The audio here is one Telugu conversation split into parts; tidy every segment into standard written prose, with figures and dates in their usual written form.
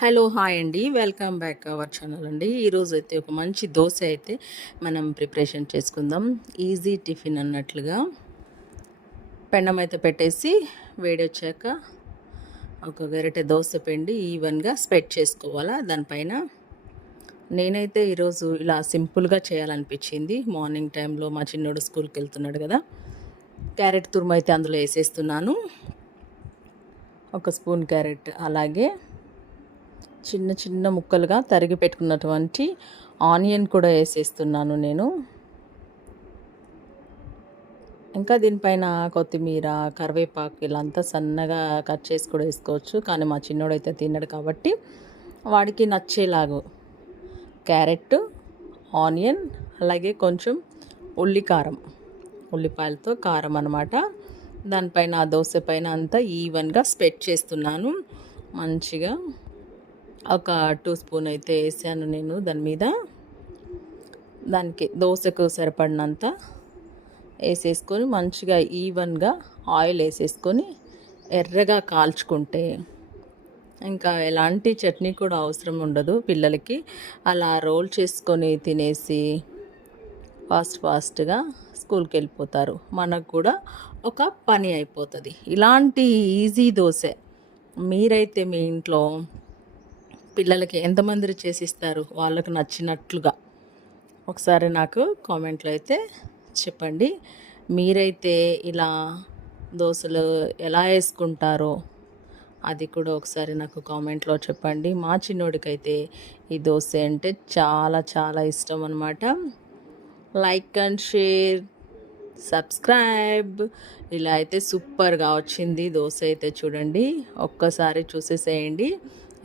హలో హాయ్ అండి, వెల్కమ్ బ్యాక్ అవర్ ఛానల్ అండి. ఈరోజు అయితే ఒక మంచి దోశ అయితే మనం ప్రిపరేషన్ చేసుకుందాం. ఈజీ టిఫిన్ అన్నట్లుగా పెన్నం అయితే పెట్టేసి వేడి వచ్చాక ఒక గరిటె దోశ పిండి ఈవెన్గా స్ప్రెడ్ చేసుకోవాలా దానిపైన. నేనైతే ఈరోజు ఇలా సింపుల్గా చేయాలనిపించింది. మార్నింగ్ టైంలో మా చిన్నోడు స్కూల్కి వెళ్తున్నాడు కదా, క్యారెట్ తురుము అయితే అందులో వేసేస్తున్నాను. ఒక స్పూన్ క్యారెట్, అలాగే చిన్న చిన్న ముక్కలుగా తరిగి పెట్టుకున్నటువంటి ఆనియన్ కూడా వేసేస్తున్నాను నేను. ఇంకా దీనిపైన కొత్తిమీర, కరివేపాకు ఇలా అంతా సన్నగా కట్ చేసి కూడా వేసుకోవచ్చు. కానీ మా చిన్నోడైతే తిన్నాడు కాబట్టి వాడికి నచ్చేలాగా క్యారెట్, ఆనియన్, అలాగే కొంచెం ఉల్లిపాయలతో కారం అన్నమాట. దానిపైన ఆ దోశ పైన అంతా ఈవెన్గా స్ప్రెడ్ చేస్తున్నాను. మంచిగా ఒక 2 స్పూన్ అయితే వేసాను నేను దాని మీద. దానికి దోశకు సరిపడినంత వేసేసుకొని మంచిగా ఈవెన్గా ఆయిల్ వేసేసుకొని ఎర్రగా కాల్చుకుంటే ఇంకా ఎలాంటి చట్నీ కూడా అవసరం ఉండదు పిల్లలకి. అలా రోల్ చేసుకొని తినేసి ఫాస్ట్గా స్కూల్కి వెళ్ళిపోతారు. మనకు కూడా ఒక పని అయిపోతుంది. ఇలాంటి ఈజీ దోశ మీరైతే మీ ఇంట్లో పిల్లలకి ఎంతమంది చేసిస్తారు వాళ్ళకు నచ్చినట్లుగా ఒకసారి నాకు కామెంట్లో అయితే చెప్పండి. మీరైతే ఇలా దోశలు ఎలా వేసుకుంటారో అది కూడా ఒకసారి నాకు కామెంట్లో చెప్పండి. మా చిన్నోడికైతే ఈ దోశ అంటే చాలా చాలా ఇష్టం అన్నమాట. Like and share, subscribe. ఇలా అయితే సూపర్గా వచ్చింది దోశ అయితే చూడండి, ఒక్కసారి చూసేసేయండి.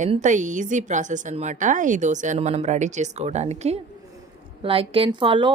ఎంత ఈజీ ప్రాసెస్ అనమాట ఈ దోశను మనం రెడీ చేసుకోవడానికి. Like and follow.